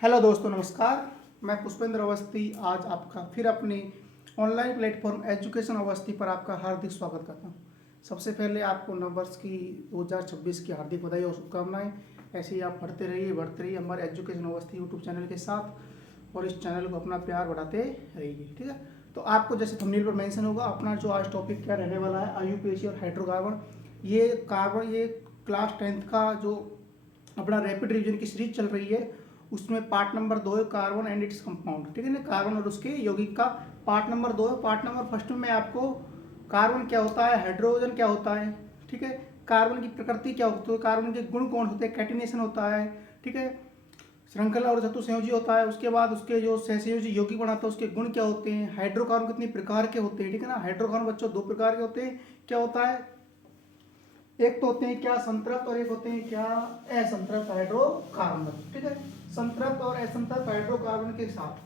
Hello दोस्तों, नमस्कार। मैं पुष्पेंद्र अवस्थी आज आपका फिर अपने ऑनलाइन प्लेटफॉर्म एजुकेशन अवस्थी पर आपका हार्दिक स्वागत करता हूं। सबसे पहले आपको नववर्ष की 2026 की हार्दिक बधाई और शुभकामनाएं। ऐसे ही आप बढ़ते रहिए हमारे एजुकेशन अवस्थी यूट्यूब चैनल के साथ, और इस चैनल को अपना प्यार बढ़ाते रहिए, ठीक है। तो आपको जैसे थंबनेल पर मेंशन होगा, अपना जो आज टॉपिक क्या रहने वाला है, आईयूपीएसी और हाइड्रोकार्बन। ये क्लास 10th का जो अपना रैपिड रिवीजन की सीरीज चल रही है, उसमें पार्ट नंबर 2 है कार्बन एंड इट्स कंपाउंड, ठीक है ना। कार्बन और उसके यौगिक का पार्ट नंबर 2 है। पार्ट नंबर फर्स्ट में मैं आपको कार्बन क्या होता है, हाइड्रोजन क्या होता है, ठीक है, कार्बन की प्रकृति क्या होती है, कार्बन के गुण कौन होते हैं, कैटिनेशन होता है, ठीक है, श्रृंखला और चतुसंयोजी होता है। उसके बाद उसके जो सहसंयोजी यौगिक बनाता है उसके गुण क्या होते हैं, हाइड्रोकार्बन कितने प्रकार के होते हैं, ठीक है ना। हाइड्रोकार्बन बच्चों 2 प्रकार के होते हैं। क्या होता है, एक तो होते हैं क्या संतृप्त, और एक होते हैं क्या असंतृप्त हाइड्रोकार्बन, ठीक है। संतृप्त और असंतृप्त हाइड्रोकार्बन के साथ,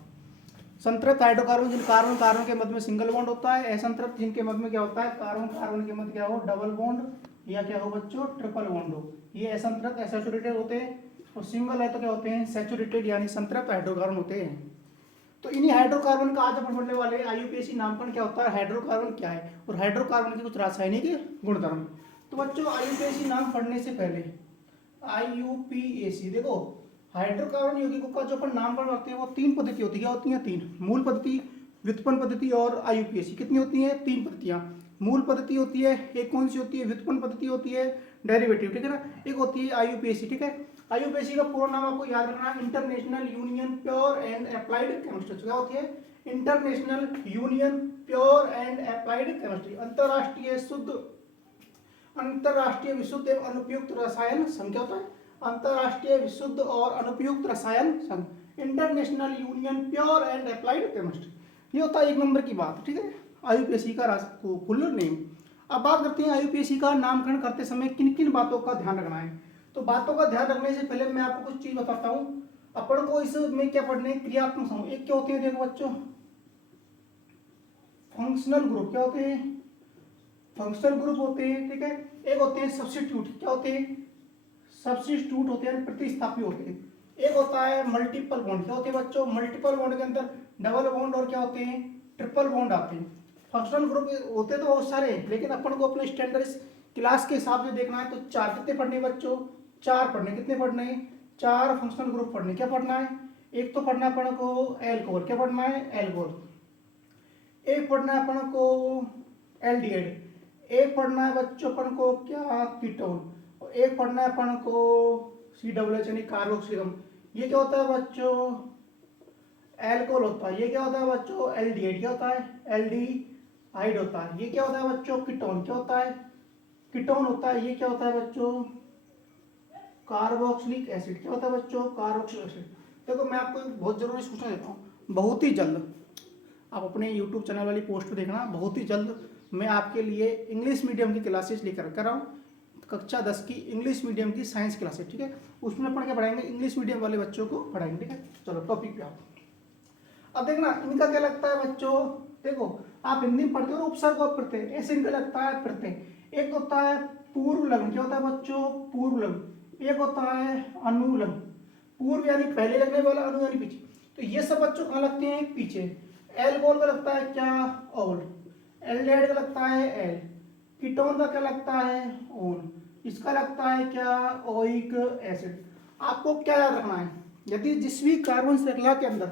संतृप्त हाइड्रोकार्बन जिन कार्बन कार्बन के मध्य में सिंगल बॉन्ड होता है, असंतृप्त जिनके मध्य में क्या होता है, कार्बन कार्बन के मध्य क्या हो, डबल बॉन्ड या क्या हो बच्चों, ट्रिपल बॉन्ड हो। ये असंतृप्त असैचुरेटेड होते हैं, और सिंगल है तो क्या होते हैं, सैचुरेटेड यानी संतृप्त हाइड्रोकार्बन होते हैं। तो इन्हीं हाइड्रोकार्बन का आज अपन पढ़ने वाले हैं। आईयूपीएसी नामकरण क्या होता है, हाइड्रोकार्बन क्या है, और हाइड्रोकार्बन के कुछ रासायनिक गुणधर्म। तो बच्चों आईयूपीएसी नाम पढ़ने से पहले, आईयूपीएसी देखो, हाइड्रोकार्बन यौगिकों का जो अपन नामकरण करते हैं वो 3 पद्धति होती है। क्या होती है, 3, मूल पद्धति, व्युत्पन्न पद्धति और आईयूपीएसी। कितनी होती है, 3 पद्धतियां। मूल पद्धति होती है, एक कौन सी होती है, व्युत्पन्न पद्धति होती है, डेरिवेटिव, ठीक है ना। एक होती है आईयूपीएसी, ठीक है। आईयूपीएसी का पूरा नाम आपको याद रखना है, international union pure and applied chemistry. क्या होती है, international union pure and applied chemistry, अंतरराष्ट्रीय विशुद्ध एवं अनुपयुक्त रसायन संघ। क्या होता है, अंतरराष्ट्रीय विशुद्ध और अनुपयुक्त रसायन संघ, international union pure and applied chemistry. ये होता है 1 नंबर की बात, ठीक है, आईयूपीएसी का फुल नेम। अब बात करते हैं आईयूपीएसी का नामकरण करते समय किन किन बातों का ध्यान रखना है। तो बातों का ध्यान रखने से पहले मैं आपको कुछ चीज बताता हूँ। अपन को इसमें क्या पढ़ने, क्रियात्मक समूह। एक क्या होते हैं, देखो बच्चों, फंक्शनल ग्रुप। क्या होते हैं, फंक्शनल ग्रुप होते हैं, ठीक है। एक होते हैं सब्स्टिट्यूट। क्या होते हैं, सब्स्टिट्यूट होते हैं, प्रतिस्थापी होते हैं। एक होता है मल्टीपल बॉन्ड। क्या होते हैं बच्चों, मल्टीपल बॉन्ड के अंदर डबल बॉन्ड और क्या होते हैं, ट्रिपल बॉन्ड आते हैं। फंक्शनल ग्रुप होते तो बहुत सारे हैं, लेकिन अपन को अपने स्टैंडर्ड क्लास के हिसाब से देखना है। तो 4 कितने पढ़ने बच्चों, 4 पढ़ने। कितने पढ़ने, 4 फंक्शनल ग्रुप पढ़ने। क्या पढ़ना है, एक तो पढ़ना है अपन को एल्कोहल। क्या पढ़ना है, एल्कोहल। एक पढ़ना है अपन को एल्डिहाइड। एक पढ़ना है बच्चों अपन को क्या, कीटोन। और एक पढ़ना है अपन को COOH यानी कार्बोक्सिलम। ये क्या होता है बच्चों, एल्कोहल होता है। ये क्या होता है बच्चों, एल्डिहाइड। क्या होता है, एल्डिहाइड होता है। ये क्या होता है बच्चों, कीटोन। क्या होता है, कीटोन होता है। ये क्या होता है बच्चों, कार्बोक्सिलिक एसिड। क्या होता है बच्चों, कार्बोक्सिलिक एसिड। देखो मैं आपको एक बहुत जरूरी सूचना देता हूँ, बहुत ही जल्द आप अपने यूट्यूब चैनल वाली पोस्ट को देखना, बहुत ही जल्द मैं आपके लिए इंग्लिश मीडियम की क्लासेस लेकर कर रहा हूँ। कक्षा 10 की इंग्लिश मीडियम की साइंस क्लासेस, ठीक है। उसमें अपन क्या पढ़ाएंगे, इंग्लिश मीडियम वाले बच्चों को पढ़ाएंगे, ठीक है। चलो टॉपिक पे आओ। अब देखना इनका क्या लगता है बच्चों, देखो आप हिंदी में पढ़ते हो उपसर्ग और प्रत्यय, ऐसे इनका लगता है प्रत्यय। एक होता है पूर्व लग्न। क्या होता है बच्चों, पूर्व लग्न। एक होता है अनुलग्न, पूर्व यानी पहले लगने वाला, अनु यानी पीछे। तो ये सब बच्चों कहाँ लगते हैं, पीछे। एल्कोहल का लगता है क्या, ऑल। एल्डिहाइड का लगता है एल। कीटोन का क्या लगता है, ओन। इसका लगता है क्या, ओइक एसिड। आपको क्या याद रखना है, यदि जिस भी कार्बन श्रृंखला के अंदर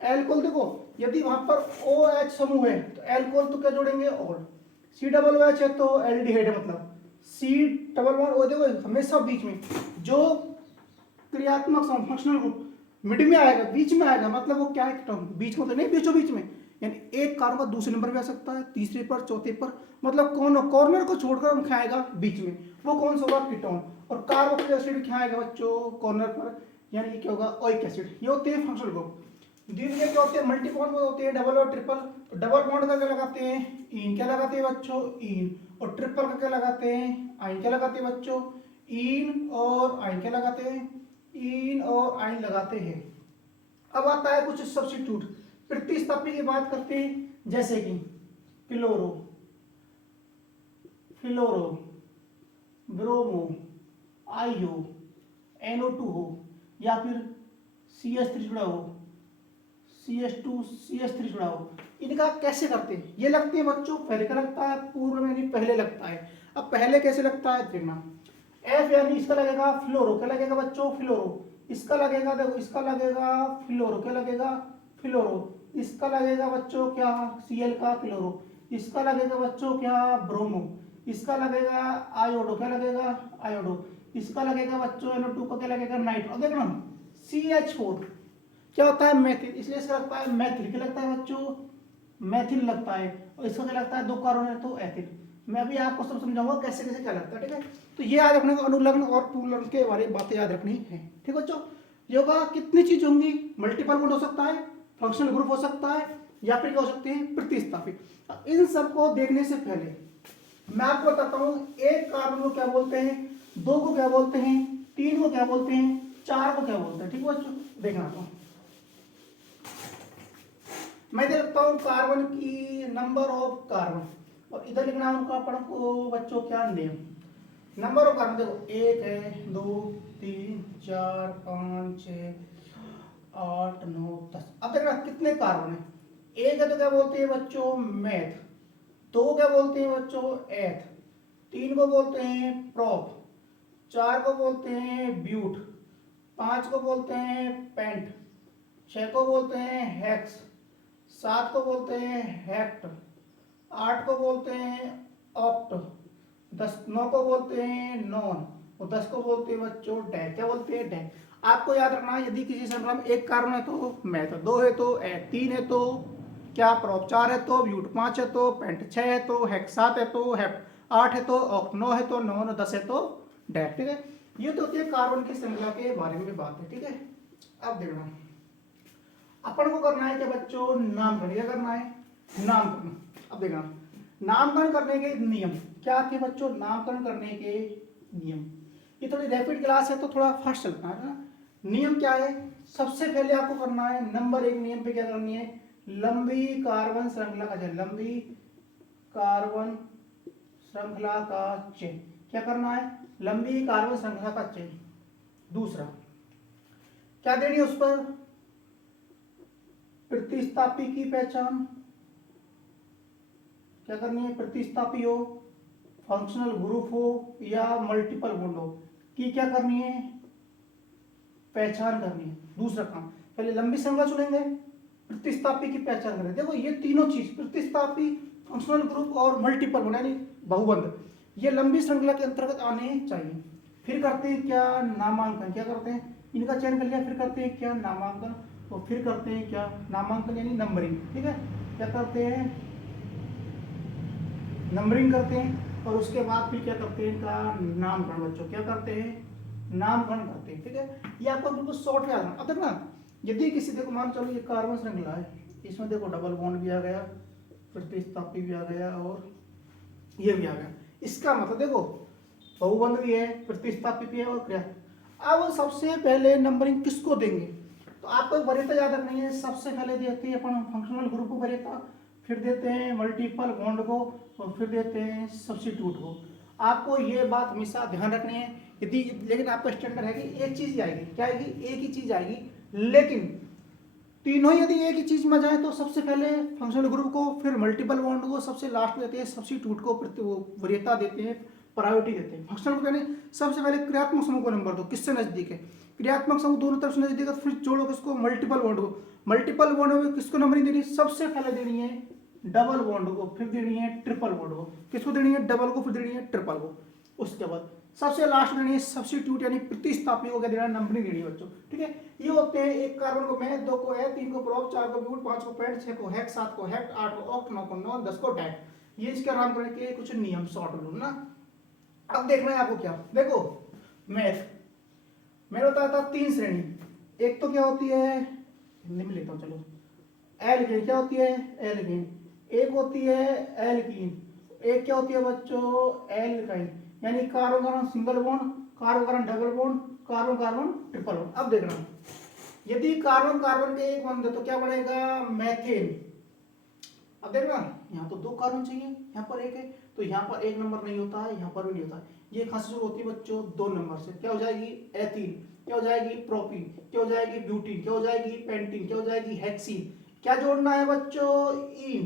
एल्कोहल, देखो यदि वहां पर OH समूह है तो एल्कोहल तो क्या जोड़ेंगे, ऑल। COOH है तो एल्डिहाइड है, मतलब C डबल बॉन्ड ओ। देखो हमेशा बीच में जो क्रियात्मक समूह, फंक्शनल ग्रुप मिड में आएगा, बीच में आएगा, मतलब वो क्या है, कीटोन। बीच में तो नहीं, बीचों बीच में, यानी एक कार्बन का दूसरे नंबर पे आ सकता है, तीसरे पर, चौथे पर, मतलब कौन कॉर्नर को छोड़कर हम खाएगा बीच में, वो कौन सा होगा, कीटोन। और कार्बोक्सिलिक एसिड खाएगा बच्चों कॉर्नर पर, यानी ये क्या होगा, ओइक एसिड। ये होते हैं फंक्शनल ग्रुप। द्वितीय क्या होते हैं, मल्टी बॉन्ड होते हैं, डबल और ट्रिपल। तो डबल बॉन्ड का क्या लगाते हैं, इन। क्या लगाते हैं बच्चों, इन। और ट्रिपल का क्या लगाते हैं, आइन। क्या लगाते हैं बच्चों, इन और आइन। क्या लगाते हैं, इन और आइन लगाते हैं। अब आता है कुछ सब्स्टिट्यूट, प्रतिस्थापी की बात करते हैं, जैसे कि क्लोरो, फ्लोरो, ब्रोमो, आईओ, NO2 हो, या फिर CH3 जुड़ा हो, CH2 CH3 जुड़ा हो। इनका कैसे करते हैं? ये लगते हैं बच्चों पहले का लगता है, पूर्व में यानी पहले लगता है। अब पहले कैसे लगता है देखना, F यानी इसका लगेगा फ्लोरो, क्या लगेगा बच्चों? फ्लोरो। इसका लगेगा, देखो इसका लगेगा फ्लोरो, क्या लगेगा? फ्लोरो। इसका लगेगा बच्चों क्या? Cl का क्लोरो। इसका लगेगा बच्चों क्या? ब्रोमो। इसका लगेगा आयोडो, क्या लगेगा? आयोडो। इसका लगेगा बच्चों NO2 का क्या लगेगा? नाइट्रो। देखना CH4 क्या होता है? मेथिल, इसलिए इसका लगता है मेथिल। क्या लगता है बच्चों? मेथिल लगता है। और इसका क्या लगता है? 2 कार्बन है तो एथिल। मैं अभी आपको सब समझाऊंगा कैसे कैसे क्या लगता है, ठीक है? तो ये याद रखने को अनुलग्न और पुंलग्न के बारे में बातें याद रखनी है, ठीक है बच्चों? योगा कितनी चीज होंगी? मल्टीपल बॉन्ड हो सकता है, फंक्शनल ग्रुप हो सकता है, या फिर क्या हो सकते हैं? प्रतिस्थापित। इन सबको देखने से पहले मैं आपको बताता हूं एक कार्बन को क्या बोलते हैं, 2 को क्या बोलते हैं, 3 को क्या बोलते हैं, 4 को क्या बोलते हैं, ठीक है बच्चों? देखना तो मैं इधर लिखता हूं कार्बन की नंबर ऑफ कार्बन, और इधर लिखना है उनका अपन को बच्चों क्या? नेम। नंबर ऑफ कार्बन देखो 1 है, 2 3 4 5 6 8 9 10। अब देखना कितने कार्बन है। एक है तो क्या बोलते हैं बच्चों? मेथ। 2 को क्या बोलते हैं बच्चों? एथ। 3 को बोलते हैं प्रोप। 4 को बोलते हैं ब्यूट। 5 को बोलते हैं पेंट। 6 को बोलते हैं हेक्स। 7 को बोलते हैं हेक्ट। 8 को बोलते हैं ऑक्ट। 9 को बोलते हैं नॉन, और 10 को बोलते हैं बच्चों डैक। क्या बोलते हैं? डैक। आपको याद रखना है यदि किसी श्रृंखला में एक कार्बन है तो मैथ, 2 है तो एथ, 3 है तो क्या? प्रोप। 4 है तो ब्यूट, 5 है तो पेंट, 6 है तो हेक्स, 7 है तो हेप्ट, 8 है तो ऑक्ट, 9 है तो नॉन, 10 है तो डैक, ठीक है? ये तो होती है कार्बन की श्रृंखला के बारे में बात है, ठीक है? अब देखना अपन को करना है क्या बच्चों? नामकरण। क्या करना है? नामकरण। अब देखना नामकरण करने के नियम क्या थे बच्चों? नामकरण करने के नियम, ये थोड़ी रैपिड क्लास है तो थोड़ा फास्ट चलता है ना। नियम क्या है? सबसे पहले आपको करना है नंबर 1 नियम पे क्या करनी है? लंबी कार्बन श्रृंखला का चयन। लंबी कार्बन श्रृंखला का चयन। क्या करना है? लंबी कार्बन श्रृंखला का चयन। दूसरा क्या देनी है उस पर? प्रतिस्थापी की पहचान। क्या करनी है? प्रतिस्थापी हो, फंक्शनल ग्रुप हो, या मल्टीपल बॉन्ड हो, की क्या करनी है? पहचान करनी है। दूसरा काम, पहले लंबी श्रृंखला चुनेंगे, प्रतिस्थापी की पहचान करेंगे। देखो ये तीनों चीज, प्रतिस्थापी, फंक्शनल ग्रुप और मल्टीपल बॉन्ड यानी बहुबंध, ये लंबी श्रृंखला के अंतर्गत आने चाहिए। फिर करते हैं क्या? नामांकन। क्या करते हैं? इनका चयन कर लिया, फिर करते हैं क्या? नामांकन। और फिर करते हैं क्या? नामांकन यानी नंबरिंग, ठीक है? क्या करते हैं? नंबरिंग करते हैं, और उसके बाद फिर क्या करते हैं? इनका नामकरण बच्चों। क्या करते हैं? नामकरण करते हैं, ठीक है? ये आपको बिल्कुल शॉर्ट में याद। अब देखना यदि किसी, देखो मान चलो ये कार्बन श्रृंखला है, इसमें देखो डबल बॉन्ड भी आ गया, प्रतिस्थापी भी आ गया, और ये भी आ गया। इसका मतलब देखो बहुबंध भी है, प्रतिस्थापी भी है, और क्रिया। अब सबसे पहले नंबरिंग किसको देंगे? तो आपको वरीयता याद रखनी है। सबसे पहले देते हैं अपन फंक्शनल ग्रुप को वरीयता, फिर देते हैं मल्टीपल बॉन्ड को, और फिर देते हैं सब्स्टिट्यूट को। आपको ये बात हमेशा ध्यान रखनी है। यदि लेकिन आपका स्टैंडर्ड है कि एक चीज ही आएगी। क्या आएगी? एक ही चीज आएगी। लेकिन तीनों यदि एक ही चीज में जाए तो सबसे पहले फंक्शनल ग्रुप को, फिर मल्टीपल बॉन्ड को, सबसे लास्ट में देते हैं सब्स्टिट्यूट को, वरीयता देते हैं, प्रायोरिटी देते हैं। फंक्शनल ग्रुप यानी सबसे पहले क्रियात्मक समूह को नंबर दो, किससे नजदीक है? क्रियात्मक समूह दोनों तरफ से नजदीक है, फिर जोड़ो किसको? मल्टीपल बॉन्ड को। मल्टीपल बॉन्ड में किसको नंबरिंग देनी है? सबसे पहले देनी है डबल बॉन्ड को, फिर देनी है ट्रिपल बॉन्ड को। किसको देनी है? डबल को, फिर देनी है ट्रिपल को। उसके बाद सबसे लास्ट में देनी है सब्स्टिट्यूट यानी प्रतिस्थापी को क्या देना है? नंबरिंग देनी है बच्चों, ठीक है? ये होते हैं एक कार्बन को मैथ, 2 को है, 3 को प्रोप, 4 को ब्यूट, 5 को पेंट, 6 को हेक्स, 7 को हेक्ट, 8 को ऑक्ट, 9 को नॉन, 10 को डैक। ये इसके नाम करने के कुछ नियम शॉर्ट रूल ना। अब देखना है आपको क्या, देखो मैथ मैंने बताया था 3 श्रेणी। एक तो क्या होती है, हिंदी में लेता हूँ चलो, एल्केन। क्या होती है? एल्केन। एक होती है एल्कीन, एक क्या होती है बच्चों? एल्काइन। यानी carbon carbon single bond, carbon carbon double bond, carbon carbon triple bond. अब देखना यदि कार्बन कार्बन के एक बॉन्ड है तो क्या बनेगा? मैथेन। अब देखना यहाँ तो 2 कार्बन चाहिए, यहाँ पर एक है, तो यहाँ पर एक नंबर नहीं होता है, यहाँ पर भी नहीं होता है। ये कहाँ से शुरू होती है बच्चों? 2 नंबर से। क्या हो जाएगी? एथीन। क्या हो जाएगी? प्रोपीन। क्या हो जाएगी? ब्यूटीन। क्या हो जाएगी? पेंटीन। क्या हो जाएगी? हेक्सीन। क्या जोड़ना है बच्चों? इन।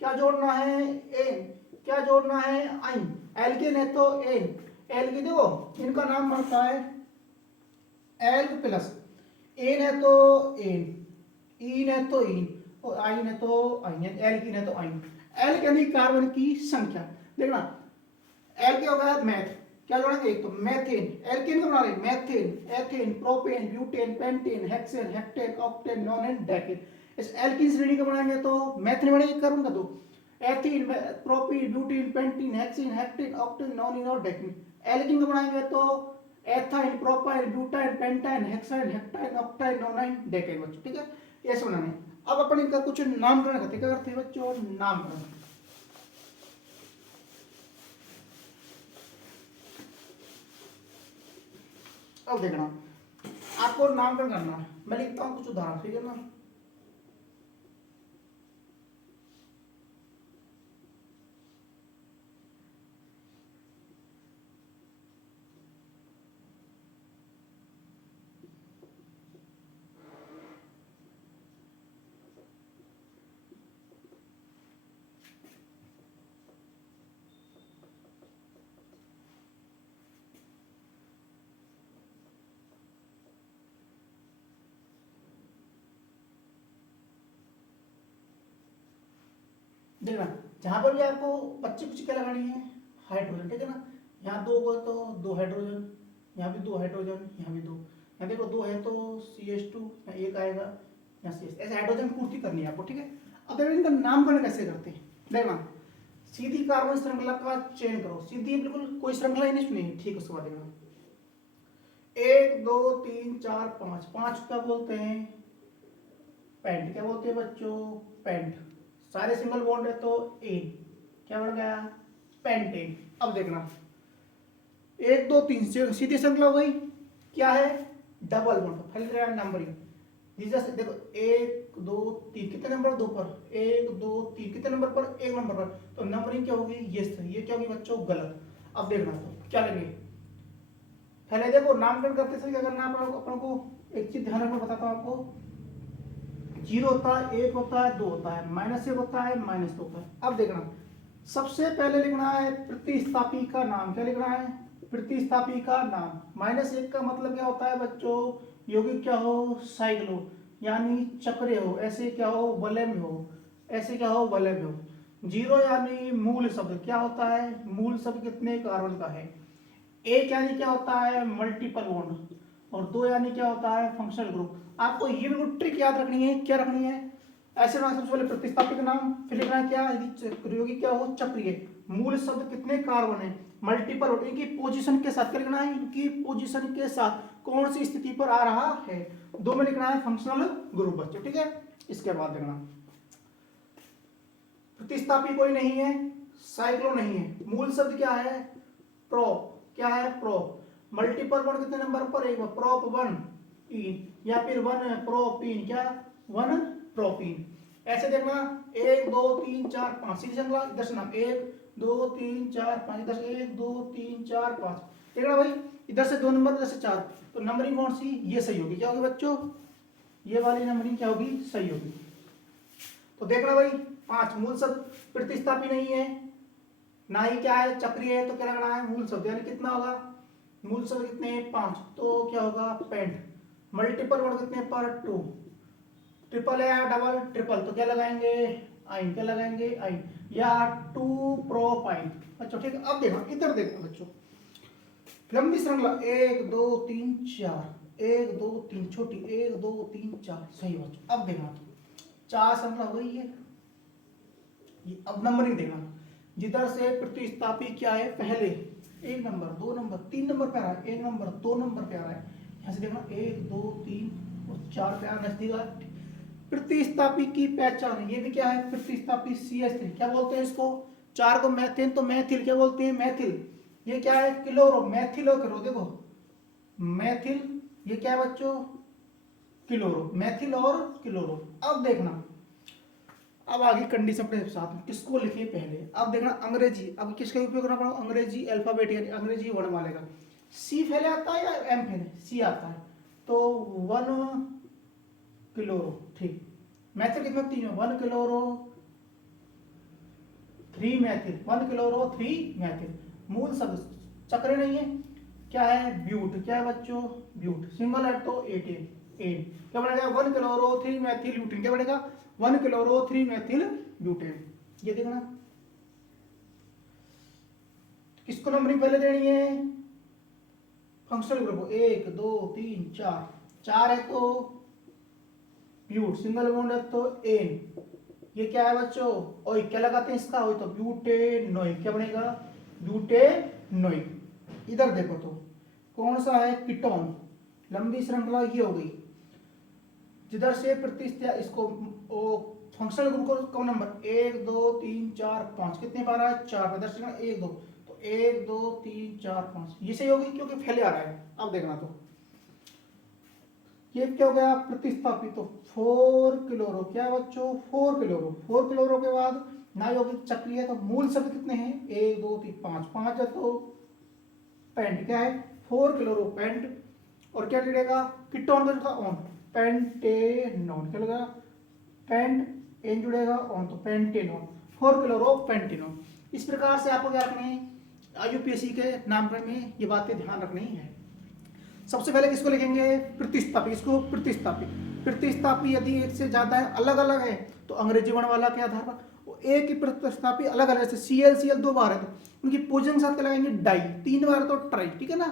क्या जोड़ना है? एन। क्या जोड़ना है? आइन। एल्केन है तो एन। एल्केन देखो इनका नाम बनता है एल्क प्लस। एन है तो एन, इन है तो इन, और आइन है तो आइन, एल्किन है तो आइन। एल्क यानी कार्बन की संख्या। देखना एल क्या होगा? मैथ। क्या जोड़ेंगे? एक तो मैथेन। एल्केन का बना रहे methane, ethane, propane, butane, pentane, hexane, heptane, octane, nonane, decane. इस एल्कीन श्रेणी का बनाएंगे तो मैथेन बनेगी, कार्बन का दो। Ethene, propene, butene, pentene, hexene, heptane, octane, nonene और डेकेन। एल्कीन का बनाएंगे तो ethyne, propyne, butyne, pentyne, hexyne, heptyne, octyne, nonyne, decane बच्चों। ठीक है, ऐसे बनाने। अब अपन इनका कुछ नामकरण करते हैं। क्या करते हैं बच्चों? नामकरण। अब देखना आपको नामकरण करना है। मैं लिखता हूं कुछ उदाहरण, ठीक है ना। देखना जहां पर भी आपको बच्चे कुछ क्या लगानी है? हाइड्रोजन। ठीक है ना। यहाँ दो होगा तो दो हाइड्रोजन, यहाँ भी दो हाइड्रोजन, यहाँ भी दो। यहाँ देखो दो है तो CH2, यहाँ एक आएगा, यहाँ CH। ऐसे हाइड्रोजन पूर्ति करनी है आपको। ठीक है। अब देखो इनका नामकरण कैसे करते हैं। देखना सीधी कार्बन श्रृंखला का चयन करो। सीधी बिल्कुल, कोई श्रृंखला ही नहीं। ठीक, उसके बाद देखना 1 2 3 4 5। 5 क्या बोलते हैं? पेंट। क्या बोलते हैं बच्चों? पेंट। सारे सिंगल बॉन्ड है तो एन। क्या बन गया? पेंटेन। अब देखना 1 2 3 से सीधी श्रृंखला हो गई। क्या है? Double bond. फैल गया नंबरिंग। जैसे देखो 1 2 3 कितने नंबर? 2 पर। 1 2 3 कितने नंबर पर? 1 नंबर पर। तो नंबरिंग क्या होगी? ये सही। ये क्या होगी बच्चों? गलत। अब देखना तो क्या लगे। पहले देखो नामकरण करते समय क्या करना है अपन को एक चीज ध्यान रखना, बताता हूं आपको। 0 होता है, 1 होता है, 2 होता है, -1 होता है, -2 होता है। अब देखना सबसे पहले लिखना है प्रतिस्थापी का नाम। क्या लिखना है? प्रतिस्थापी का नाम। -1 का मतलब क्या होता है बच्चों? यौगिक क्या हो? साइक्लो, यानी चक्रे हो। ऐसे क्या हो? वलय हो। ऐसे क्या हो? वलय हो। 0 यानी मूल शब्द। क्या होता है? मूल शब्द कितने कार्बन का है। एक यानी क्या होता है? Multiple bond. और 2 यानी क्या होता है? Functional group. आपको ये बिल्कुल ट्रिक याद रखनी है। क्या रखनी है? ऐसे ना सबसे पहले प्रतिस्थापी का नाम, फिर लिखना है क्या? यदि यौगिक क्या हो? चक्रीय। मूल शब्द कितने कार्बन है? Multiple bond. इनकी पोजीशन के साथ क्या लिखना है? इनकी पोजीशन के साथ कौन सी स्थिति पर आ रहा है। 2 में लिखना है फंक्शनल ग्रुप बच्चों। ठीक है। इसके बाद देखना प्रतिस्थापी कोई नहीं है, साइक्लो नहीं है। मूल शब्द क्या है? प्रोप। क्या है? प्रोप। मल्टीपल बॉन्ड कितने नंबर पर? एक। प्रोप 1 इन, या फिर 1 प्रोपीन। क्या? 1 प्रोपीन। ऐसे देखना 1 2 3 4 5 सीधी श्रृंखला। इधर से नाम 1 2 3 4 5, इधर से 1 2 3 4 5। देखना भाई इधर से 2 नंबर, इधर से 4, तो नंबरिंग कौन सी? ये सही होगी। क्या होगी बच्चों? ये वाली नंबरिंग क्या होगी? सही होगी। तो देखना भाई 5 मूल शब्द प्रतिस्थापी नहीं है, ना ही क्या है? चक्रीय है। तो क्या लगना है? मूल शब्द। यानी कितना होगा? मूल शब्द कितने हैं? 5। तो क्या होगा? पेंट। मल्टीपल वर्ड कितने पर? 2। ट्रिपल है या डबल? ट्रिपल। तो क्या लगाएंगे? आइन। क्या लगाएंगे? आइन, या 2 प्रोपाइन बच्चों। ठीक है। अब देखो इधर देखो बच्चों, लंबी श्रृंखला 1 2 3 4, 1 2 3 छोटी 1 2 3 4 सही बच्चों। अब देखना 4 श्रृंखला हो गई है। अब नंबरिंग देखना, जिधर से प्रतिस्थापी क्या है? पहले 1 नंबर 2 नंबर 3 नंबर पे आ रहा है, 1 नंबर 2 नंबर पे आ रहा है। यहाँ से देखना 1 2 3 और 4 पे आ नजदीक आ। प्रतिस्थापी की पहचान, ये भी क्या है? प्रतिस्थापी CH3। क्या बोलते हैं इसको? 4 को मैथेन तो मैथिल। क्या बोलते हैं? मैथिल। ये क्या है? क्लोरो। मैथिल और क्लोरो। देखो मैथिल, ये क्या है बच्चों? क्लोरो। मैथिल और क्लोरो। अब देखना अब आगे कंडीशन अपने साथ में किसको लिखिए पहले। अब देखना अंग्रेजी, अब किसका उपयोग करना पड़ा, अंग्रेजी अल्फाबेट यानी अंग्रेजी वर्णमाला का। सी पहले आता है या एम पहले, सी आता है, तो 1 क्लोरो, ठीक। मैथिल कितने, 3 है, 1 क्लोरो 3 मैथिल, 1 क्लोरो 3 मैथिल। मूल शब्द चक्र नहीं है, क्या है, ब्यूट, क्या है बच्चों, ब्यूट। सिंगल है तो 18 एन, क्या बनेगा 1 क्लोरो 3 मैथिल ब्यूटेन, क्या बनेगा 1 क्लोरो 3 मैथिल ब्यूटेन। ये देखना किसको नंबरिंग पहले देनी है, फंक्शनल ग्रुप को, 1 2 3 4, 4 है तो ब्यूट, सिंगल बॉन्ड है तो एन, ये क्या है बच्चों, ओई क्या लगाते हैं इसका, ओई तो ब्यूटेनोइक, क्या बनेगा ब्यूटेनोइक। इधर देखो तो कौन सा है, कीटोन, लंबी श्रृंखला ये हो गई, जिधर से प्रतिस्थया इसको फंक्शनल ग्रुप को नंबर 1 2 3 4 5, कितने बार है, 4, प्रदर्शन 1 2, तो 1 2 3 4 5, ये सही होगी क्योंकि पहले आ रहा है। अब देखना तो ये क्या हो गया, प्रतिस्थापित, तो 4 क्लोरो, क्या है बच्चों 4 क्लोरो, 4 क्लोरो के बाद ना यौगिक चक्रीय, तो मूल शब्द कितने हैं, 1 2 3 5, 5 है तो पेंट, क्या है 4 क्लोरो पेंट, और क्या जुड़ेगा, कीटोन का ऑन, पेंटेनॉन, क्या लगेगा पेंट, एन जुड़ेगा ऑन तो पेंटेनॉन, 4 क्लोरो पेंटेनॉन। इस प्रकार से आपको क्या रखना है, आईयूपीएसी के नामकरण में ये बातें ध्यान रखनी है। सबसे पहले किसको लिखेंगे, प्रतिस्थापी, इसको प्रतिस्थापी, प्रतिस्थापी यदि एक से ज्यादा है, अलग अलग है, तो अंग्रेजी वर्णमाला के आधार पर, एक ही प्रतिस्थापी अलग अलग, जैसे Cl 2 बार है तो उनकी पोजीशन के साथ क्या लगाएंगे, डाई, 3 बार तो ट्राई, ठीक है ना।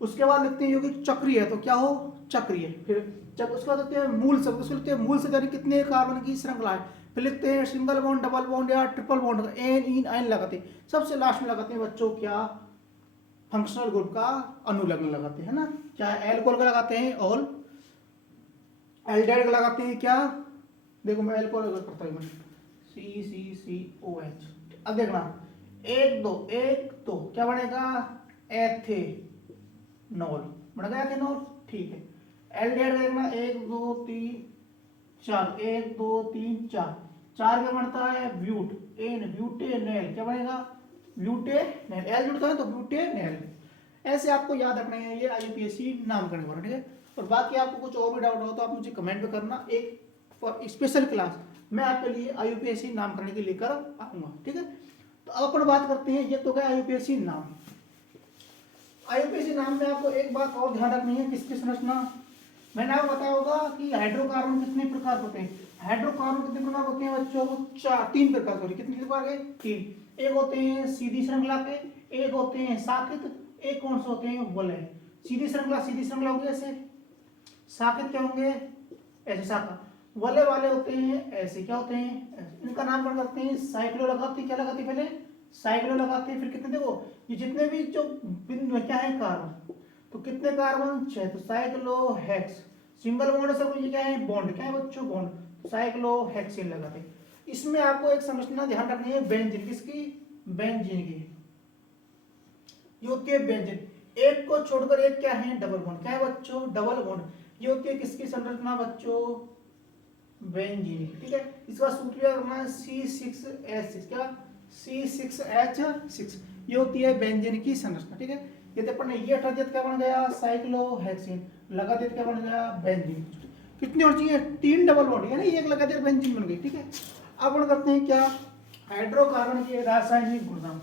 उसके बाद लिखते हैं यौगिक चक्रीय है तो क्या हो, चक्रीय। फिर जब उसके बाद लिखते हैं मूल शब्द, उसको लिखते हैं मूल से यानी कितने कार्बन की श्रृंखला है। फिर लिखते हैं सिंगल बॉन्ड, डबल बॉन्ड या ट्रिपल बॉन्ड, एन इन आइन लगाते हैं। सबसे लास्ट में लगाते हैं बच्चों क्या, फंक्शनल ग्रुप का अनुलग्न लगाते हैं ना, क्या एल्कोहल का लगाते हैं, और एल्डिहाइड का लगाते हैं क्या, देखो मैं एल्कोहल करता हूं, CCCOH। अब देखना 1 2 1 2, क्या बनेगा, एथेनॉल, बनेगा एथेनॉल, ठीक है। एल्डिहाइड देखना 1 2 3 4, 1 2 3 4, 4 क्या बनता है, ब्यूट, एन ब्यूटेनॉल, क्या बनेगा ब्यूटेनॉल, एल जुड़ता है तो ब्यूटेनॉल। ऐसे आपको याद रखना है, ये आईयूपीएसी नामकरण वाला, ठीक है। और बाकी आपको कुछ और भी डाउट हो तो आप मुझे कमेंट में करना, एक फॉर स्पेशल क्लास मैं आपके लिए आईयूपीएसी नामकरण के लेकर आऊंगा, ठीक है। तो अब अपन बात करते हैं, ये तो क्या आईयूपीएसी नाम, आईयूपीएसी नाम में आपको एक बात और ध्यान रखनी है, किसकी संरचना, मैंने आपको बताया होगा कि हाइड्रोकार्बन कितने प्रकार होते हैं, हाइड्रोकार्बन कितने प्रकार होते हैं बच्चों, 3 प्रकार होते हैं, कितने प्रकार के, 3। एक होते हैं सीधी श्रृंखला के, एक होते हैं शाखित, एक कौन से होते हैं, वलय। सीधी श्रृंखला होगी ऐसे, शाखित क्या होंगे, ऐसे शाखा, वलय वाले होते हैं ऐसे, क्या होते हैं ऐसे। इनका नामकरण करते हैं साइक्लो लगाते, क्या लगाते पहले, साइक्लो लगाते हैं। फिर कितने, देखो ये जितने भी जो बिंदु क्या है कार्बन, तो कितने कार्बन, 6, तो साइक्लोहेक्स, सिंगल बॉन्ड सब ये क्या है, बॉन्ड, क्या है बच्चों बॉन्ड, साइक्लोहेक्सेन लगाते हैं। इसमें आपको एक संरचना ध्यान रखनी है, बेंजीन, किसकी, बेंजीन की, ये होती है बेंजीन, एक को छोड़कर एक क्या है, डबल बॉन्ड, क्या है बच्चों, डबल बॉन्ड। ये होती है किसकी संरचना बच्चों, बेंजीन, ठीक है। इसका सूत्र करना है C6H6, क्या C6H6, ये होती है बेंजीन की संरचना, ठीक है। यदि अपन ने ये हटा दिया क्या बन गया, साइक्लोहेक्सेन, लगा दिया क्या बन गया, बेंजीन। कितनी और चाहिए, 3 डबल बॉन्ड, यानी एक लगा दिया बेंजीन बन गई, ठीक है। अब अपन करते हैं क्या, हाइड्रोकार्बन के रासायनिक गुणधर्म।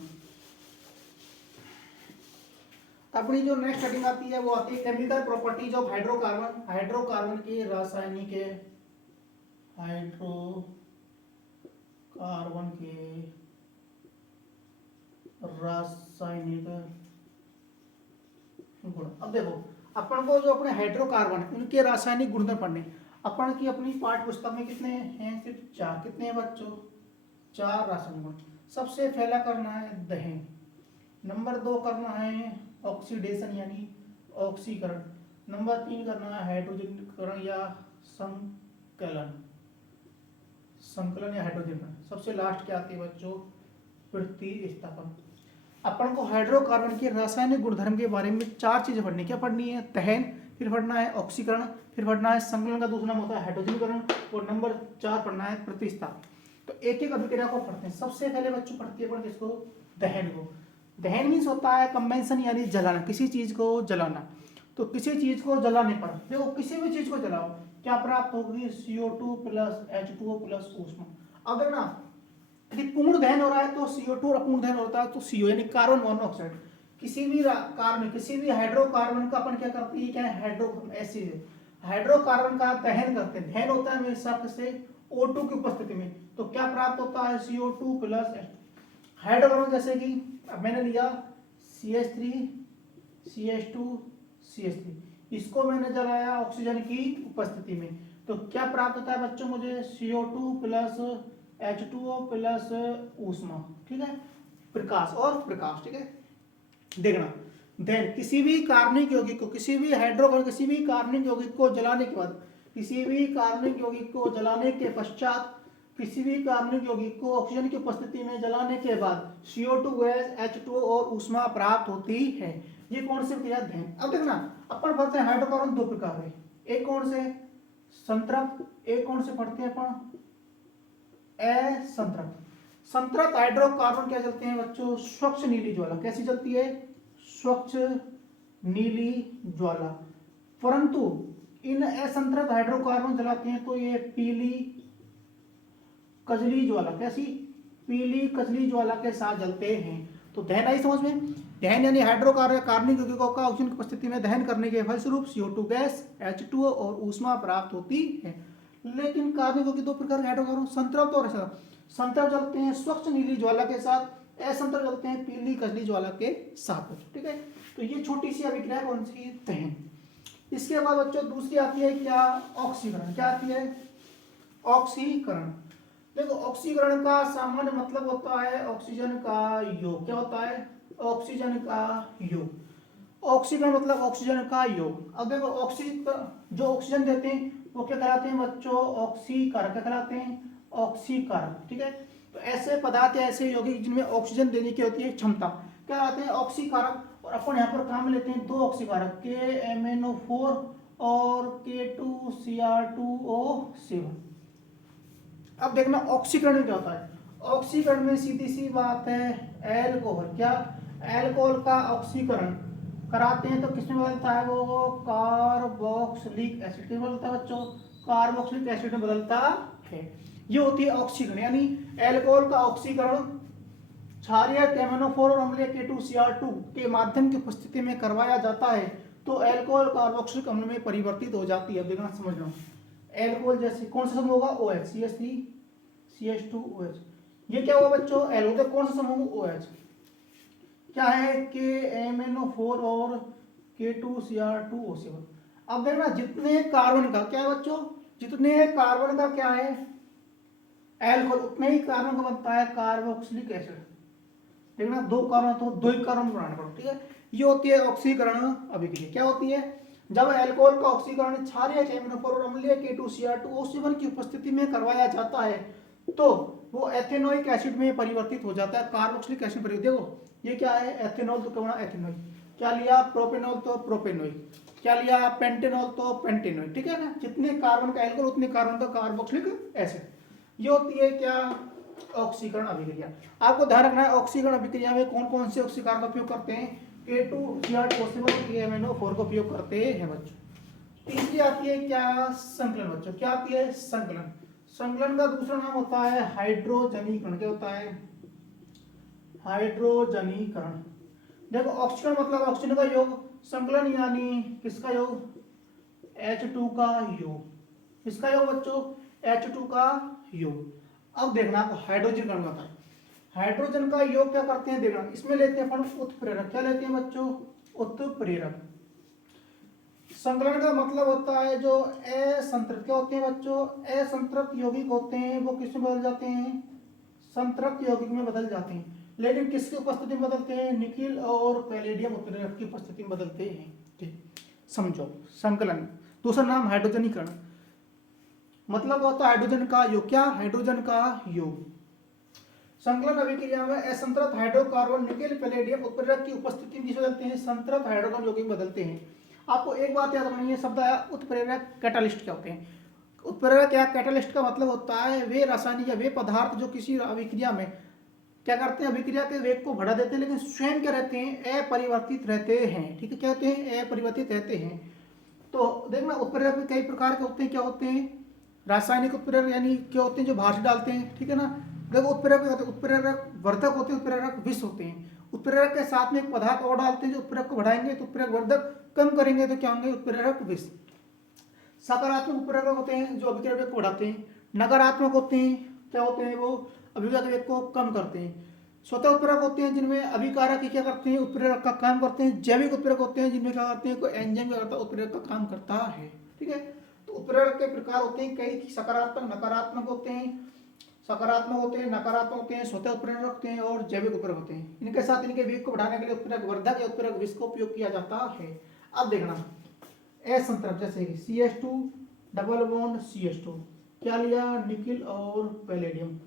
अपनी जो नेक्स्ट हेडिंग आती है वो आती है chemical properties of hydrocarbon, hydrocarbon के रासायनिक, हाइड्रोकार्बन के रासायनिक गुण। अब देखो अपन को जो अपने हाइड्रोकार्बन उनके रासायनिक गुणधर्म पढ़ने, अपन की अपनी पाठ्य पुस्तक में कितने हैं, सिर्फ 4, कितने हैं बच्चों, 4 रासायनिक गुण। सबसे पहला करना है दहन, नंबर 2 करना है ऑक्सीडेशन यानी ऑक्सीकरण, नंबर 3 करना है हाइड्रोजनीकरण या संकलन, संकलन या हाइड्रोजनीकरण। सबसे लास्ट क्या आती है बच्चों, प्रतिस्थापन। अपन को हाइड्रोकार्बन के रासायनिक गुणधर्म के बारे में 4 चीजें पढ़नी, क्या पढ़नी है, दहन, फिर पढ़ना है ऑक्सीकरण, फिर पढ़ना है संकलन का दूसरा नाम होता है हाइड्रोजनीकरण, और नंबर 4 पढ़ना है प्रतिस्थापन। एक एक अभिक्रिया को पढ़ते हैं। सबसे पहले बच्चों पढ़ती है इसको दहन को। दहन मीन्स होता है कंबेंशन यानी जलाना, किसी चीज को जलाना। तो किसी चीज को जलाने पर देखो, किसी भी चीज को जलाओ क्या प्राप्त होगी, CO2 प्लस H2O प्लस ऊष्मा। अगर ना यदि पूर्ण दहन हो रहा है तो CO2 और अपूर्ण दहन होता है तो CO यानी कार्बन मोनोऑक्साइड। किसी भी कार्बन, किसी भी हाइड्रोकार्बन का अपन क्या करते हैं, क्या है हाइड्रो एसिड, हाइड्रोकार्बन का दहन करते हैं। दहन होता है हमेशा से O2 की उपस्थिति में, तो क्या प्राप्त होता है CO2 प्लस हाइड्रोकार्बन, जैसे कि अब मैंने लिया CH3 CH2 CH3, इसको मैंने जलाया ऑक्सीजन की उपस्थिति में, तो क्या प्राप्त होता है बच्चों मुझे CO2 प्लस H2O प्लस ऊष्मा, ठीक है, प्रकाश और प्रकाश, ठीक है। देखना देन किसी भी कार्बनिक यौगिक को, किसी भी हाइड्रोकार्बन, किसी भी कार्बनिक यौगिक को जलाने के बाद, किसी भी कार्बनिक यौगिक को जलाने के पश्चात, किसी भी कार्बनिक यौगिक को ऑक्सीजन की उपस्थिति में जलाने के बाद CO2 गैस H2O और ऊष्मा प्राप्त होती है। ये कौन से क्रिया दहन। अब देखना अपन पढ़ते हैं हाइड्रोकार्बन दो प्रकार है, एक कौन से संतृप्त, एक कौन से पढ़ते हैं अपन असंतृप्त। संतृप्त हाइड्रोकार्बन क्या जलते हैं बच्चों, स्वच्छ नीली ज्वाला। कैसी जलती है, स्वच्छ नीली ज्वाला। परंतु इन असंतृप्त हाइड्रोकार्बन जलाते हैं तो ये पीली कजली ज्वाला, कैसी पीली कजली ज्वाला के साथ जलते हैं। तो दहन आई समझ में। दहन यानी हाइड्रोकार्बन कार्बनिक यौगिकों का ऑक्सीजन की उपस्थिति में दहन करने के फलस्वरूप CO2 गैस H2O और ऊष्मा प्राप्त होती है। लेकिन कार्बनिक यौगिक दो प्रकार के हाइड्रोकार्बन, संतृप्त और असंतृप्त। संतृप्त जलते हैं स्वच्छ नीली ज्वाला के साथ, असंतृप्त जलते हैं पीली कजली ज्वाला के साथ, ठीक है। तो ये छोटी सी अभिक्रिया कौन सी, दहन। इसके बाद बच्चों दूसरी आती है क्या, ऑक्सीकरण। क्या आती है, ऑक्सीकरण। देखो ऑक्सीकरण का सामान्य मतलब होता है ऑक्सीजन का योग। क्या होता है, ऑक्सीजन का योग। ऑक्सीकरण मतलब ऑक्सीजन का योग। अब देखो ऑक्सीजन, जो ऑक्सीजन देते हैं वो क्या कहलाते हैं बच्चों, ऑक्सीकारक। क्या कहलाते हैं, ऑक्सीकारक, ठीक है। तो ऐसे पदार्थ, ऐसे यौगिक जिनमें ऑक्सीजन देने की होती है क्षमता, क्या कहलाते हैं, ऑक्सीकारक। और अपन यहाँ पर काम में लेते हैं दो ऑक्सीकारक, KMnO4 और K2Cr2O7। अब देखना ऑक्सीकरण में क्या होता है। ऑक्सीकरण में सीधी सी बात है एल्कोहल। क्या, एल्कोहल का ऑक्सीकरण कराते हैं तो किसमें बदलता है वो, कार्बोक्सिलिक एसिड। किसमें बदलता है बच्चों, कार्बोक्सिलिक एसिड में बदलता है। ये होती है ऑक्सीकरण, यानी एल्कोहल का ऑक्सीकरण क्षारीय KMnO4 और अम्लीय K2Cr2 के माध्यम की उपस्थिति में करवाया जाता है तो एल्कोहल कार्बोक्सिलिक अम्ल में परिवर्तित हो जाती है। अब देखना समझना, एल्कोहल जैसे कौन सा समूह होगा, OH, CH3 CH2OH। ये क्या होगा बच्चों, एल्कोहल कौन सा समूह, OH। क्या है, KMnO4 और K2Cr2O7। अब देखना जितने कार्बन का क्या है बच्चों, जितने कार्बन का क्या है एल्कोहल, उतने ही कार्बन का बनता है कार्बोक्सिलिक एसिड। देखना दो कार्बन तो दो ही कार्बन बनाना पड़ो, ठीक है। ये होती है ऑक्सीकरण अभिक्रिया। क्या होती है, जब एल्कोहल का ऑक्सीकरण क्षारीय KMnO4 और अम्लीय K2Cr2O7 की उपस्थिति में करवाया जाता है तो वो एथेनोइक एसिड में परिवर्तित हो जाता है, कार्बोक्सिलिक एसिड परिवर्तित। देखो ये क्या है, एथेनॉल तो क्या बना, एथेनोइक। क्या लिया, प्रोपेनॉल तो प्रोपेनोइक। क्या लिया, पेंटेनॉल तो पेंटेनोइक, ठीक है ना। जितने कार्बन का एल्कोहल उतने कार्बन का कार्बोक्सिलिक एसिड। ये होती है क्या, ऑक्सीकरण अभिक्रिया। आपको ध्यान रखना है ऑक्सीकरण अभिक्रिया में कौन कौन से ऑक्सीकार का उपयोग करते हैं, K2Cr2O7 KMnO4 का उपयोग करते हैं बच्चों। तीसरी आती है क्या, संकलन बच्चों। क्या आती है, संकलन। संकलन का दूसरा नाम होता है हाइड्रोजनीकरण। क्या होता है, हाइड्रोजनीकरण। देखो ऑक्सीकरण मतलब ऑक्सीजन का योग, संकलन यानी किसका योग, H2 का योग। किसका योग बच्चों, H2 का योग। अब देखना आपको हाइड्रोजन कण होता है, हाइड्रोजन का योग क्या करते हैं, देखना इसमें लेते हैं अपन उत्प्रेरक। क्या लेते हैं बच्चों, उत्प्रेरक। संकलन का मतलब होता है जो असंतृप्त, क्या होते हैं बच्चों, असंतृप्त यौगिक होते हैं वो किसमें बदल जाते हैं, संतृप्त यौगिक में बदल जाते हैं। लेकिन किसकी उपस्थिति में बदलते हैं, निकिल और पैलेडियम उत्प्रेरक की उपस्थिति में बदलते हैं। ठीक समझो, संकलन दूसरा नाम हाइड्रोजनीकरण, मतलब होता है हाइड्रोजन का योग। क्या, हाइड्रोजन का योग। संकलन अभिक्रिया में असंतृप्त हाइड्रोकार्बन निकेल पैलेडियम उत्प्रेरक की उपस्थिति में बदलते हैं, संतृप्त हाइड्रोजन यौगिक बदलते हैं। आपको एक बात याद रखनी है, शब्द आया उत्प्रेरक, कैटालिस्ट क्या होते हैं। उत्प्रेरक या कैटालिस्ट का मतलब होता है वे रासायनिक या वे पदार्थ जो किसी अभिक्रिया में क्या करते हैं, अभिक्रिया के वेग को बढ़ा देते हैं, लेकिन स्वयं क्या रहते हैं, अपरिवर्तित रहते हैं। ठीक है, क्या होते हैं, अपरिवर्तित रहते हैं। तो देखना उत्प्रेरक में कई प्रकार के होते हैं। क्या होते हैं, रासायनिक उत्प्रेरक यानी क्या होते हैं जो बाहर से डालते हैं। ठीक है ना, देखो उत्प्रेरक उत्प्रेरक वर्धक होते हैं, उत्प्रेरक विष होते हैं। उत्प्रेरक के साथ में एक पदार्थ और डालते हैं जो उत्प्रेरक को बढ़ाएंगे तो उत्प्रेरक वर्धक, कम करेंगे तो क्या होंगे, उत्प्रेरक विष। सकारात्मक उत्प्रेरक होते हैं जो अभिक्रिया वेग को बढ़ाते हैं। नकारात्मक होते हैं, क्या होते हैं, वो अभिक्रिया वेग को कम करते हैं। स्वतः उत्प्रेरक होते हैं जिनमें अभिकारक क्या करते हैं, उत्प्रेरक का काम करते हैं। जैविक उत्प्रेरक होते हैं जिनमें क्या करते हैं, कोई एंजाइम क्या करता है, उत्प्रेरक का काम करता है। ठीक है, तो उत्प्रेरक के प्रकार होते हैं कई, सकारात्मक नकारात्मक होते हैं, सकारात्मक होते हैं, नकारात्मक होते हैं, स्वतः उत्प्रेरक होते हैं और जैविक उत्प्रेरक होते हैं। इनके साथ इनके वेग को बढ़ाने के लिए उत्प्रेरक वर्धक या उत्प्रेरक विष का उपयोग किया जाता है। अब देखना असंतरक, जैसे CH2 डबल बॉन्ड CH2, क्या लिया, निकिल और पैलेडियम।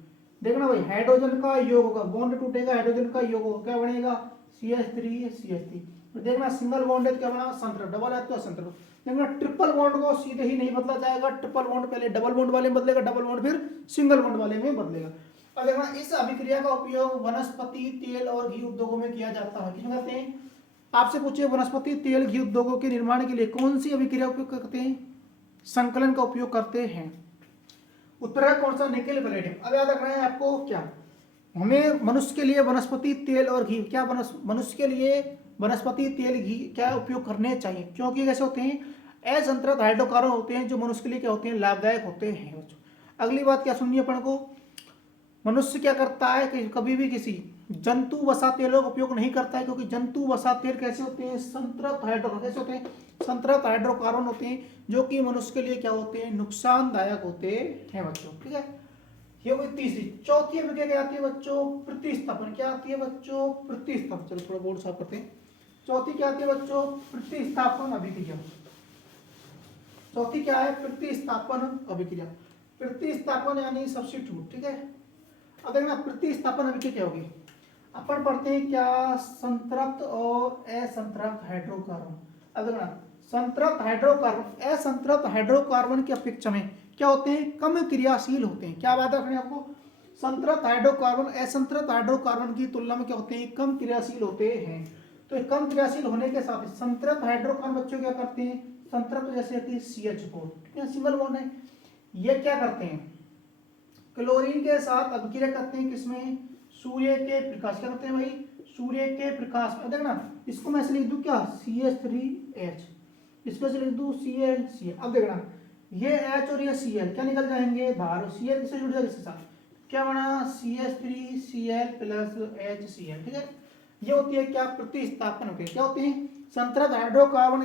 देखना भाई हाइड्रोजन का योग होगा, बॉन्ड टूटेगा, हाइड्रोजन का योग होगा, क्या बनेगा, CH3 देखना सिंगल बॉन्ड है क्या बना, संतरक, डबल है तो असंतरक। देखना ट्रिपल बॉन्ड को सीधे ही नहीं बदला जाएगा, ट्रिपल बॉन्ड पहले डबल बॉन्ड वाले में बदलेगा, डबल बॉन्ड फिर सिंगल बॉन्ड वाले में बदलेगा। अब देखना इस अभिक्रिया का उपयोग वनस्पति तेल और घी उद्योगों में किया जाता है। किसमें करते हैं, आपसे पूछिए वनस्पति तेल घी उद्योगों के निर्माण के लिए कौन सी अभिक्रिया उपयोग करते हैं, संकलन का उपयोग करते हैं। उत्प्रेरक कौन सा, निकेल पैलेडियम। अब याद रखना है आपको, क्या हमें मनुष्य के लिए वनस्पति तेल और घी, क्या मनुष्य के लिए वनस्पति तेल घी क्या उपयोग करने चाहिए, क्योंकि कैसे होते हैं, असंतृप्त हाइड्रोकार्बन होते हैं जो मनुष्य के लिए क्या होते हैं, लाभदायक होते हैं बच्चों। अगली बात क्या सुनिए अपन को, मनुष्य क्या करता है कि कभी भी किसी जंतु वसा तेलों का उपयोग नहीं करता है, क्योंकि जंतु वसा तेल कैसे होते हैं, संतृप्त हाइड्रोकार्बन, कैसे होते हैं, संतृप्त हाइड्रोकार्बन होते हैं जो कि मनुष्य के लिए क्या होते हैं, नुकसानदायक होते हैं बच्चों। ठीक है, ये हुई तीसरी। चौथी अभिक्रिया क्या आती है बच्चों, प्रतिस्थापन। क्या आती है बच्चों, प्रतिस्थापन। चलो थोड़ा बोर्ड साफ करते हैं। चौथी क्या आती है बच्चों, प्रतिस्थापन अभिक्रिया। चौथी क्या है, प्रतिस्थापन अभिक्रिया। प्रतिस्थापन यानी सब्स्टिट्यूट। ठीक है, अब देखना प्रतिस्थापन अभिक्रिया क्या होगी, अपन पढ़ते हैं क्या, संतृप्त और असंतृप्त हाइड्रोकार्बन। अब देखना संतृप्त हाइड्रोकार्बन असंतृप्त हाइड्रोकार्बन की अपेक्षा में क्या होते हैं, कम क्रियाशील होते हैं। क्या बात रखनी है आपको, संतृप्त हाइड्रोकार्बन असंतृप्त हाइड्रोकार्बन की तुलना में क्या होते हैं, कम क्रियाशील होते हैं। तो कम क्रियाशील होने के साथ संतृप्त हाइड्रोकार्बन बच्चों क्या करते हैं, संतृप्त जैसे होती है CH4, ठीक है, सिंगल बॉन्ड है, ये क्या करते हैं, क्लोरीन के साथ अभिक्रिया करते हैं, किसमें, सूर्य के प्रकाश। क्या करते हैं भाई, सूर्य के प्रकाश में। देखना इसको मैं ऐसे लिख दूं क्या, CH3H, इसको ऐसे लिख दूं Cl। अब देखना ये H और ये Cl क्या निकल जाएंगे बाहर, Cl किससे जुड़ जाएगा, इसके साथ क्या बना, CH3Cl प्लस HCl। ठीक है, ये होती है क्या, प्रतिस्थापन होती है। क्या होती है, संतृप्त हाइड्रोकार्बन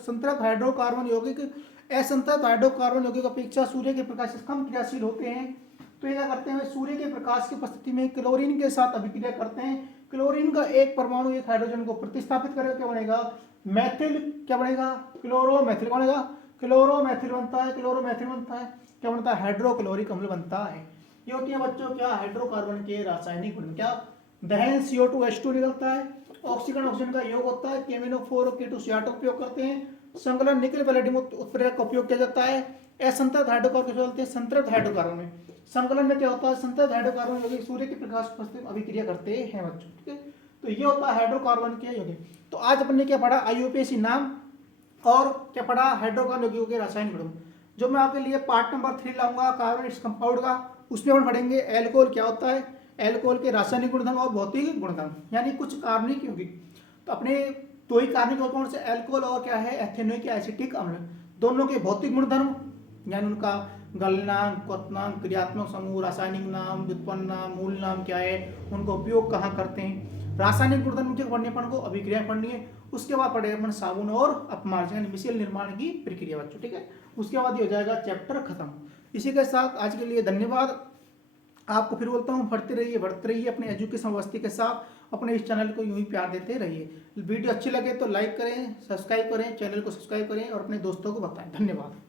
संतृप्त हाइड्रोकार्बन यौगिक असंतृप्त हाइड्रोकार्बन यौगिक अपेक्षा सूर्य के प्रकाश से कम क्रियाशील होते हैं। तो ये क्या करते हैं, सूर्य के प्रकाश की उपस्थिति में क्लोरीन के साथ अभिक्रिया करते हैं। क्लोरीन का एक परमाणु एक हाइड्रोजन को प्रतिस्थापित करेगा, क्या बनेगा, मैथिल। क्या बनेगा, क्लोरोमैथिल बनेगा, क्लोरोमैथिल बनता है, क्लोरोमैथिल बनता है, क्या बनता है, हाइड्रोक्लोरिक अम्ल बनता है। ये होती है बच्चों क्या, हाइड्रोकार्बन के रासायनिक गुण। क्या दहन CO2H2 निकलता है, ऑक्सीजन ऑक्सीजन का योग होता है, KMnO4 और K2Cr उपयोग करते हैं, संकलन निकल पैलेडियम उत्प्रेरक का उपयोग किया जाता है। असंतृप्त हाइड्रोकार्बन बोलते हैं, संतृप्त हाइड्रोकार्बन में संकलन में क्या होता है, संतृप्त हाइड्रोकार्बन यौगिक सूर्य के प्रकाश पर अभिक्रिया करते हैं बच्चों। ठीक है, तो ये होता है हाइड्रोकार्बन के यौगिक। तो आज अपन ने क्या पढ़ा, IUPAC नाम और क्या पढ़ा, हाइड्रोकार्बन यौगिकों के रासायनिक गुण। जो मैं आपके लिए पार्ट नंबर 3 लाऊंगा कार्बन इट्स कंपाउंड का, उसमें अपन पढ़ेंगे एल्कोहल क्या होता है, एल्कोहल के रासायनिक गुणधर्म और भौतिक गुणधर्म, यानी कुछ कार्बनिक यौगिक। तो अपने दो ही कार्बनिक कौन से, एल्कोहल और क्या है, एथेनोइक या एसिटिक अम्ल, दोनों के भौतिक गुणधर्म यानी उनका गलनांक, क्वथनांक, क्रियात्मक समूह, रासायनिक नाम, व्युत्पन्न नाम, मूल नाम क्या है, उनका उपयोग कहाँ करते हैं। रासायनिक गुणधर्म के पढ़ने अपन को अभिक्रिया पढ़नी है। उसके बाद पढ़ेगा अपन साबुन और अपमार्जन यानी मिश्रण निर्माण की प्रक्रिया बच्चों। ठीक है, उसके बाद ये हो जाएगा चैप्टर खत्म। इसी के साथ आज के लिए धन्यवाद। आपको फिर बोलता हूँ, बढ़ते रहिए अपने एजुकेशन व्यवस्था के साथ, अपने इस चैनल को यूं ही प्यार देते रहिए। वीडियो अच्छी लगे तो लाइक करें, सब्सक्राइब करें, चैनल को सब्सक्राइब करें और अपने दोस्तों को बताएं। धन्यवाद।